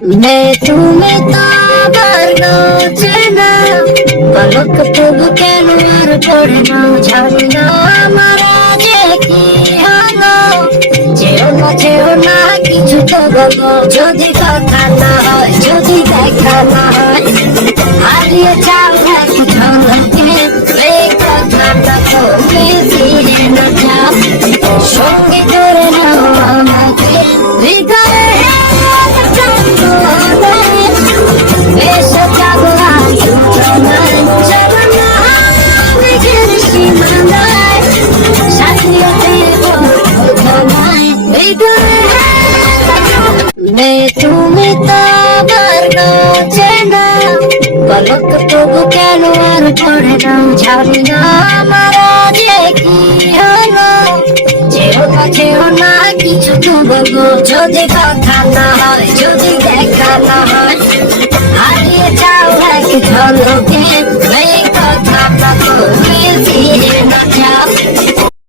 তুমি তো আবার চেনা পলক তবু কেন আর পড়ে না জানি না আমার যে কি হলো যেও না কিছু তো বলো যদি কথা না হয় যদি দেখা না হয় হারিয়ে যাও এক ঝলকে এই কথাটা তুমি ফিরে না যাও সঙ্গে করে নাও আমাকে হৃদয়ে তুমি তো আবার চেনা পলক তবু কেন আর পড়ে না জানি না আমার যে কি হলো যেও না কিছু তো বলবো যদি কথা না হয় যদি দেখা না হয় হারিয়ে যাও এক ঝলকে এই কথাটা